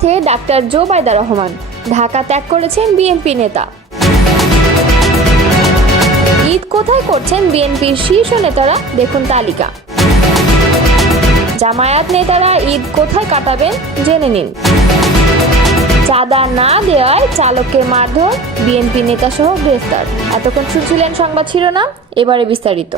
সাথে ডাক্তার জোবাইদা রহমান ঢাকা ত্যাগ করেছেন বিএনপি নেতা। ঈদ কোথায় করছেন বিএনপির শীর্ষ নেতারা, দেখুন তালিকা। জামায়াত নেতারা ঈদ কোথায় কাটাবেন জেনে নিন। চাঁদা না দেওয়ায় চালককে মারধর, বিএনপি নেতা সহ গ্রেফতার। এতক্ষণ শুনছিলেন সংবাদ শিরোনাম, এবারে বিস্তারিত।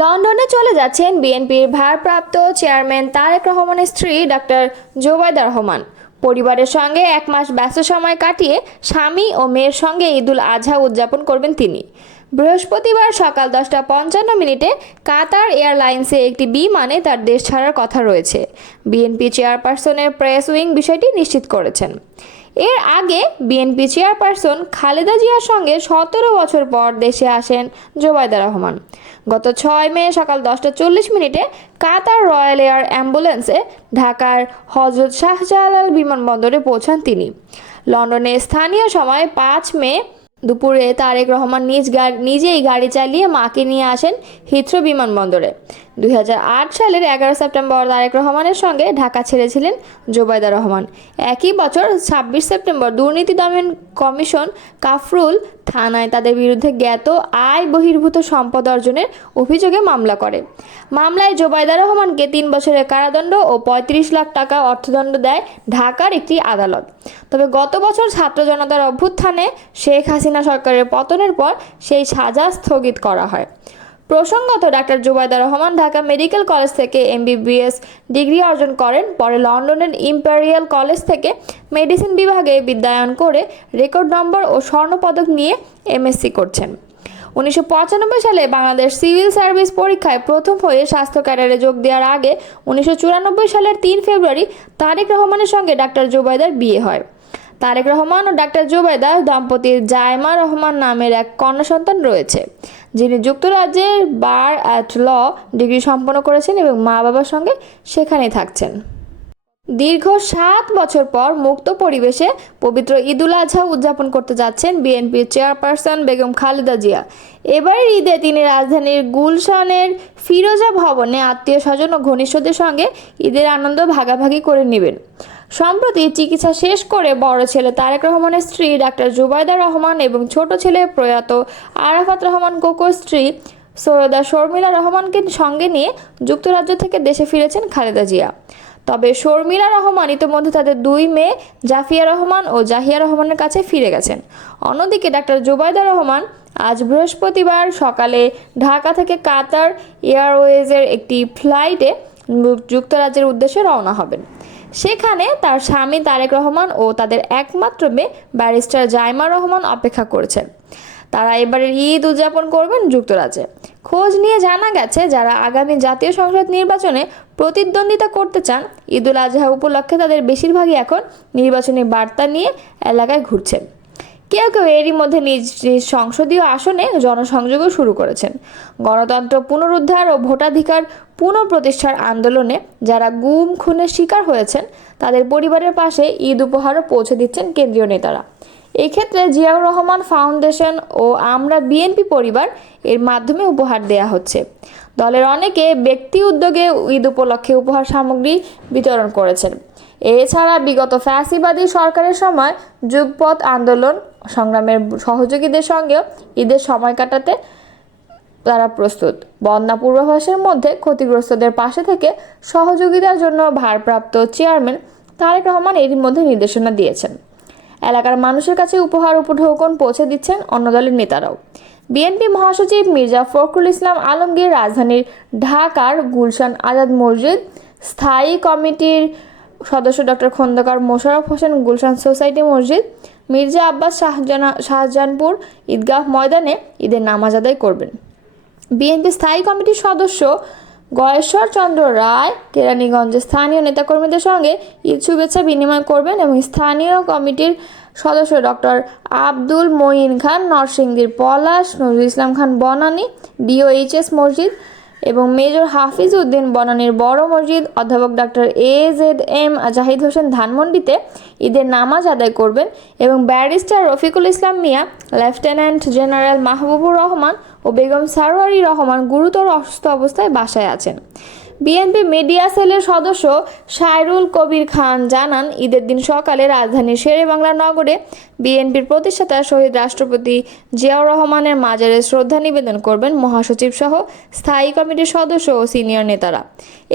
লন্ডনে চলে যাচ্ছেন বিএনপির ভারপ্রাপ্ত চেয়ারম্যান তারেক রহমানের স্ত্রী ডাক্তার জোবাইদা রহমান। পরিবারের সঙ্গে এক মাস ব্যস্ত সময় কাটিয়ে স্বামী ও মেয়ের সঙ্গে ঈদুল আজহা উদযাপন করবেন তিনি। বৃহস্পতিবার সকাল 10:55 কাতার এয়ারলাইন্সে একটি বিমানে তার দেশ ছাড়ার কথা রয়েছে। বিএনপি চেয়ারপারসনের প্রেস উইং বিষয়টি নিশ্চিত করেছেন। এর আগে বিএনপি চেয়ারপারসন খালেদা জিয়ার সঙ্গে 17 বছর পর দেশে আসেন জোবাইদা রহমান। গত 6 মে সকাল 10:40 কাতার রয়্যাল এয়ার অ্যাম্বুলেন্সে ঢাকার হজরত শাহজালাল বিমানবন্দরে পৌঁছান তিনি। লন্ডনে স্থানীয় সময় 5 মে দুপুরে তারেক রহমান নিজেই গাড়ি চালিয়ে মাকে নিয়ে আসেন হিথ্রো বিমানবন্দরে। 2008 সালের 11 সেপ্টেম্বর তারেক রহমানের সঙ্গে ঢাকা ছেড়েছিলেন জোবাইদা রহমান। একই বছর 26 সেপ্টেম্বর দুর্নীতি দমন কমিশন কাফরুল থানায় তাদের বিরুদ্ধে জ্ঞাত আয় বহির্ভূত সম্পদ অর্জনের অভিযোগে মামলা করে। মামলায় জোবাইদা রহমানকে 3 বছরের কারাদণ্ড ও 35 লাখ টাকা অর্থদণ্ড দেয় ঢাকার একটি আদালত। তবে গত বছর ছাত্র জনতার অভ্যুত্থানে শেখ হাসিনা সরকারের পতনের পর সেই সাজা স্থগিত করা হয়। প্রসঙ্গত, doctor Zubaida Rahman Dhaka medical college থেকে MBBS ডিগ্রি অর্জন করেন। পরে লন্ডনের ইম্পেরিয়াল কলেজ থেকে মেডিসিন বিভাগে বিদ্যায়ন করে রেকর্ড নম্বর ও স্বর্ণপদক নিয়ে MSc করছেন। 1995 সালে বাংলাদেশ সিভিল সার্ভিস পরীক্ষায় প্রথম হয়ে স্বাস্থ্য ক্যাডারে যোগ দেওয়ার আগে 1994 সালের 3 ফেব্রুয়ারি তারেক রহমানের সঙ্গে ডাক্তার জোবাইদার বিয়ে হয়। তারেক রহমান ও ডাক্তার জোবাইদা দম্পতির জায়মা রহমান নামের এক কন্যা সন্তান রয়েছে, যিনি যুক্তরাজ্যের বার অ্যাট ল ডিগ্রি সম্পন্ন করেছেন এবং মা বাবার সঙ্গে সেখানেই থাকছেন। দীর্ঘ 7 বছর পর মুক্ত পরিবেশে পবিত্র ঈদুল আজহা উদযাপন করতে যাচ্ছেন বিএনপির চেয়ারপারসন বেগম খালেদা জিয়া। এবারের ঈদে তিনি রাজধানীর গুলশানের ফিরোজা ভবনে আত্মীয় স্বজন ও ঘনিষ্ঠদের সঙ্গে ঈদের আনন্দ ভাগাভাগি করে নেবেন। সম্প্রতি চিকিৎসা শেষ করে বড় ছেলে তারেক রহমানের স্ত্রী ডাক্তার জোবাইদা রহমান এবং ছোট ছেলে প্রয়াত আরাফাত রহমান কোকোর স্ত্রী সৈয়দা শর্মিলা রহমানকে সঙ্গে নিয়ে যুক্তরাজ্য থেকে দেশে ফিরেছেন খালেদা জিয়া। তবে শর্মিলা রহমান ইতিমধ্যে তাদের 2 মেয়ে জাফিয়া রহমান ও জাহিয়া রহমানের কাছে ফিরে গেছেন। অন্যদিকে ডাক্তার জোবাইদা রহমান আজ বৃহস্পতিবার সকালে ঢাকা থেকে কাতার এয়ারওয়েজের একটি ফ্লাইটে যুক্তরাজ্যের উদ্দেশ্যে রওনা হবেন। সেখানে তার স্বামী তারেক রহমান ও তাদের একমাত্র মেয়ে ব্যারিস্টার জাইমা রহমান অপেক্ষা করছেন। তারা এবারের ঈদ উদযাপন করবেন যুক্তরাজ্যে। খোঁজ নিয়ে জানা গেছে, যারা আগামী জাতীয় সংসদ নির্বাচনে প্রতিদ্বন্দ্বিতা করতে চান, ঈদুল আজহা উপলক্ষে তাদের বেশিরভাগই এখন নির্বাচনী বার্তা নিয়ে এলাকায় ঘুরছেন। কেউ কেউ এরই মধ্যে নিজ নিজ সংসদীয় আসনে জনসংযোগও শুরু করেছেন। গণতন্ত্র পুনরুদ্ধার ও ভোটাধিকার পুনঃপ্রতিষ্ঠার আন্দোলনে যারা গুম খুনের শিকার হয়েছেন, তাদের পরিবারের পাশে ঈদ উপহারও পৌঁছে দিচ্ছেন কেন্দ্রীয় নেতারা। এই ক্ষেত্রে জিয়াউর রহমান ফাউন্ডেশন ও আমরা বিএনপি পরিবার এর মাধ্যমে উপহার দেয়া হচ্ছে। দলের অনেকে ব্যক্তি উদ্যোগে ঈদ উপলক্ষে উপহার সামগ্রী বিতরণ করেছেন। এছাড়া বিগত ফ্যাসিবাদী সরকারের সময় যুগপৎ আন্দোলন সংগ্রামের সহযোগীদের সঙ্গেও ঈদের সময় কাটাতে তারা প্রস্তুত। বন্যা পূর্বাভাসের মধ্যে ক্ষতিগ্রস্তদের পাশে থেকে সহযোগিতার জন্য ভারপ্রাপ্ত চেয়ারম্যান তারেক রহমান এরই মধ্যে নির্দেশনা দিয়েছেন। এলাকার মানুষের কাছে উপহার উপঢৌকন পৌঁছে দিচ্ছেন অন্য দলের নেতারাও। বিএনপি মহাসচিব মির্জা ফখরুল ইসলাম আলমগীর রাজধানীর ঢাকার গুলশান আজাদ মসজিদ স্থায়ী কমিটির সদস্য ডক্টর খন্দকার মোশাররফ হোসেন গুলশান সোসাইটি মসজিদ মির্জা আব্বাস শাহজাহানপুর ঈদগাহ ময়দানে ঈদের নামাজ আদায় করবেন। বিএনপি স্থায়ী কমিটির সদস্য গয়েশ্বর চন্দ্র রায় কেরানীগঞ্জে স্থানীয় নেতাকর্মীদের সঙ্গে ঈদ শুভেচ্ছা বিনিময় করবেন এবং স্থানীয় কমিটির সদস্য ডক্টর আব্দুল মঈন খান নরসিংদীর পলাশ, নজরুল ইসলাম খান বনানী DOHS মসজিদ এবং মেজর হাফিজ উদ্দিন বনানীর বড় মসজিদ, অধ্যাপক ডক্টর AZM জাহিদ হোসেন ধানমন্ডিতে ঈদের নামাজ আদায় করবেন এবং barrister Rafiqul Islam Mia, lieutenant general Mahbubur Rahman ও বেগম সারোয়ারি রহমান গুরুতর অসুস্থ অবস্থায় বাসায় আছেন। বিএনপি মিডিয়া সেলের সদস্য সাইরুল কবির খান জানান, ঈদের দিন সকালে রাজধানীর শেরেবাংলা নগরে বিএনপির প্রতিষ্ঠাতা শহীদ রাষ্ট্রপতি জিয়াউর রহমানের মাজারে শ্রদ্ধা নিবেদন করবেন মহাসচিব সহ স্থায়ী কমিটির সদস্য ও সিনিয়র নেতারা।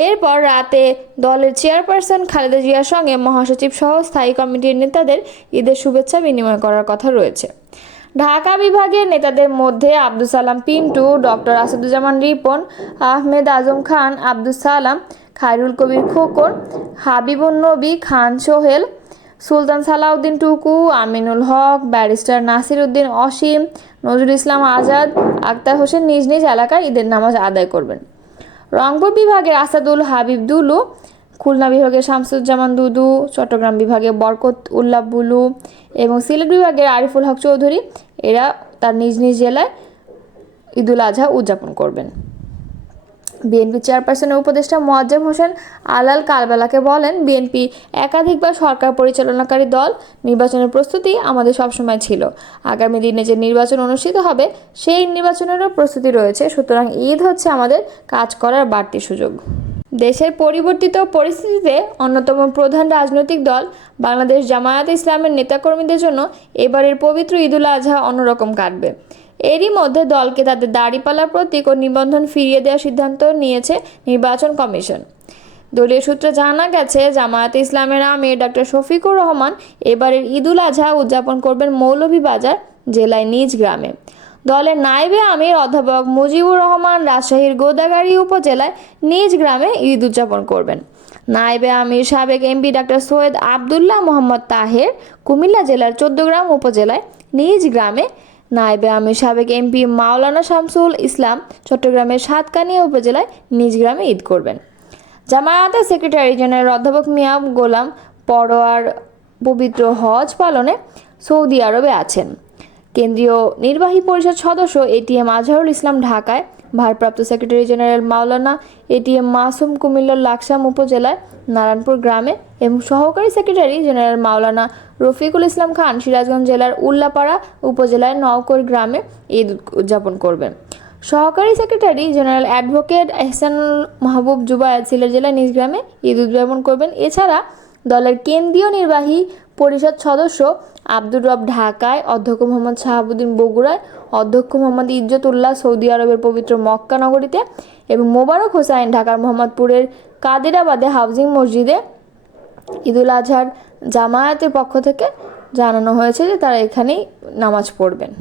এরপর রাতে দলের চেয়ারপারসন খালেদা জিয়ার সঙ্গে মহাসচিব সহ স্থায়ী কমিটির নেতাদের ঈদের শুভেচ্ছা বিনিময় করার কথা রয়েছে। ঢাকা বিভাগের নেতাদের মধ্যে আব্দুল সালাম পিন্টু, ডক্টর আসাদুজ্জামান রিপন, আহমেদ আজম খান, আব্দুল সালাম, খায়রুল কবির খোকন, হাবিবুন নবী খান সোহেল, সুলতান সালাউদ্দিন টুকু, আমিনুল হক, ব্যারিস্টার নাসির উদ্দিন অসীম, নজরুল ইসলাম আজাদ, আক্তার হোসেন নিজ নিজ এলাকায় ঈদের নামাজ আদায় করবেন। রংপুর বিভাগের আসাদুল হাবিব দুলু, খুলনা বিভাগের শামসুজ্জামান দুদু, চট্টগ্রাম বিভাগে বরকত উল্লাহ বুলু এবং সিলেট বিভাগের আরিফুল হক চৌধুরী এরা তার নিজ নিজ জেলায় ঈদুল আজহা উদযাপন করবেন। বিএনপি চেয়ারপারসনের উপদেষ্টা মোয়াজ্জেম হোসেন আলাল কালবেলাকে বলেন, বিএনপি একাধিকবার সরকার পরিচালনাকারী দল, নির্বাচনের প্রস্তুতি আমাদের সবসময় ছিল। আগামী দিনে যে নির্বাচন অনুষ্ঠিত হবে সেই নির্বাচনেরও প্রস্তুতি রয়েছে। সুতরাং ঈদ হচ্ছে আমাদের কাজ করার বাড়তি সুযোগ। দেশের পরিবর্তিত পরিস্থিতিতে অন্যতম প্রধান রাজনৈতিক দল বাংলাদেশ জামায়াতে ইসলামের নেতাকর্মীদের জন্য এবারের পবিত্র ঈদুল আজহা অন্যরকম কাটবে। এরই মধ্যে দলকে তাদের দাড়িপাল্লা প্রতীক ও নিবন্ধন ফিরিয়ে দেওয়ার সিদ্ধান্ত নিয়েছে নির্বাচন কমিশন। দলীয় সূত্রে জানা গেছে, জামায়াতে ইসলামের আমির ডক্টর শফিকুর রহমান এবারের ঈদুল আজহা উদযাপন করবেন মৌলভীবাজার জেলায় নিজ গ্রামে। দলের নায়েবে আমির অধ্যাপক মুজিবুর রহমান রাজশাহীর গোদাগাড়ী উপজেলায় নিজ গ্রামে ঈদ উদযাপন করবেন। নায়েবে আমির সাবেক এমপি ডক্টর সৈয়দ আবদুল্লাহ মোহাম্মদ তাহের কুমিল্লা জেলার 14 উপজেলায় নিজ গ্রামে, নায়েবে আমির সাবেক এমপি মাওলানা শামসুল ইসলাম চট্টগ্রামের সাতকানিয়া উপজেলায় নিজ গ্রামে ঈদ করবেন। জামায়াতের সেক্রেটারি জেনারেল অধ্যাপক মিয়া গোলাম পরোয়ার পবিত্র হজ পালনে সৌদি আরবে আছেন। কেন্দ্রীয় নির্বাহী পরিষদ সদস্য এটিএম আজহারুল ইসলাম ঢাকায়, ভারপ্রাপ্ত সেক্রেটারি জেনারেল মাওলানা এটিএম মাসুম কুমিল্লার লাকসাম উপজেলায় নারায়ণপুর গ্রামে এবং সহকারী সেক্রেটারি জেনারেল মাওলানা রফিকুল ইসলাম খান সিরাজগঞ্জ জেলার উল্লাপাড়া উপজেলায় নওকর গ্রামে ঈদ উদযাপন করবেন। সহকারী সেক্রেটারি জেনারেল অ্যাডভোকেট এহসানুল মাহবুব জুবায়েদ সিলেট জেলার নিজ গ্রামে ঈদ উদযাপন করবেন। এছাড়া দলের কেন্দ্রীয় নির্বাহী পরিষদ সদস্য আব্দুর রব ঢাকায়, অধ্যক্ষ মোহাম্মদ শাহাবুদ্দিন বগুড়ায়, অধ্যক্ষ মোহাম্মদ ইজ্জতুল্লাহ সৌদি আরবের পবিত্র মক্কা নগরীতে এবং মোবারক হোসাইন ঢাকার মোহাম্মদপুরের কাদিরাবাদে হাউজিং মসজিদে ঈদুল আজহার জামায়াতের পক্ষ থেকে জানানো হয়েছে যে তারা এখানেই নামাজ পড়বেন।